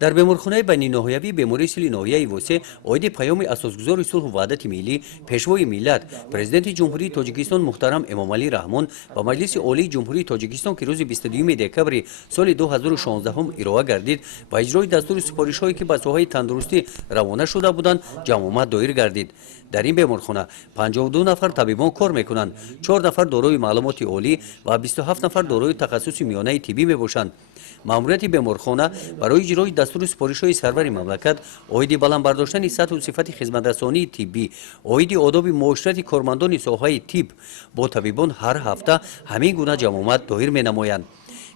дар беморхонаи байниноҳиявӣ бемории сили ноҳияи восе оиди паёми асосгузори сулҳу ваҳдати миллӣ пешвои миллат президенти ҷумҳурии тоҷикистон муҳтарам эмомалӣ раҳмон ба маҷлиси олии ҷумҳурии тоҷикистон ки рӯзи 22 декабри соли 2016 ироа гардид ва иҷрои дастури супоришҳое ки ба соҳаи тандурустӣ равона шуда буданд ҷамъомад доир гардид. дар ин беморхона 52 нафар табибон кор мекунанд, 4 нафар дорои маълумоти олӣ ва 27 нафар дорои тахассуси миёнаи тиббӣ мебошанд. маъмурияти беморхона барои иҷрои дастури супоришҳои сарвари мамлакат оиди баландбардоштани сатҳу сифати хизматрасонии тиббӣ, оиди одоби муоширати кормандони соҳаи тибб бо табибон ҳар ҳафта ҳамин гуна ҷамъомад доир менамоянд.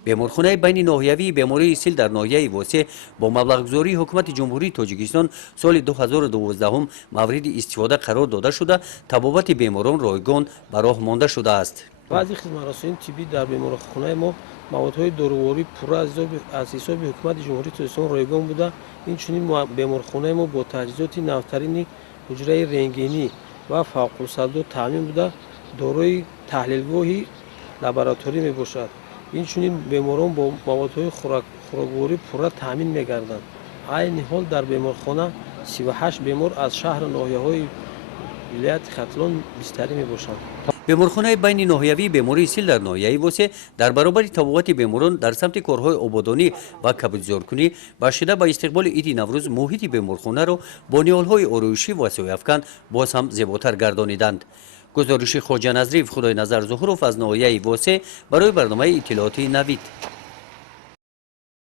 беморхонаи байни ноҳиявии бемории сил дар ноҳияи восе бо маблағгузории ҳукумати ҷумҳурии тоҷикистон соли 2012 мавриди истифода қарор дода шуда табобати беморон ройгон ба роҳ монда шудааст. баъзи хизматрасонии тиббӣ дар беморхонаи мо маводҳои доруворӣ пурра аз ҳисоби ҳукумати ҷумҳурии тоҷикистон ройгон буда, инчунин беморхонаи мо бо таҷҳизоти навтарини ҳуҷраи рентгенӣ ва фавқулсадо таъмин буда дорои таҳлилгоҳи лабораторӣ мебошад. инчунин беморон бо маводҳои хӯрокворӣ пурра таъмин мегарданд. айни ҳол дар беморхона 38 бемор аз шаҳру ноҳияҳои вилояти Хатилон бистарӣ мебошанд. беморхонаи байни ноҳиявии бемории сил дар ноҳияи восе дар баробари табобати беморон дар самти корҳои ободонӣ ва кабудзоркунӣ ба шида ба истиқболи иди наврӯз муҳити беморхонаро бо ниҳолҳои ороишӣ ва сояфкан боз ҳам зеботар гардониданд. гузориши хоҷа Назрив, Худойназар Зуҳуров аз ноҳияи восе барои барномаи иттилооти Навид.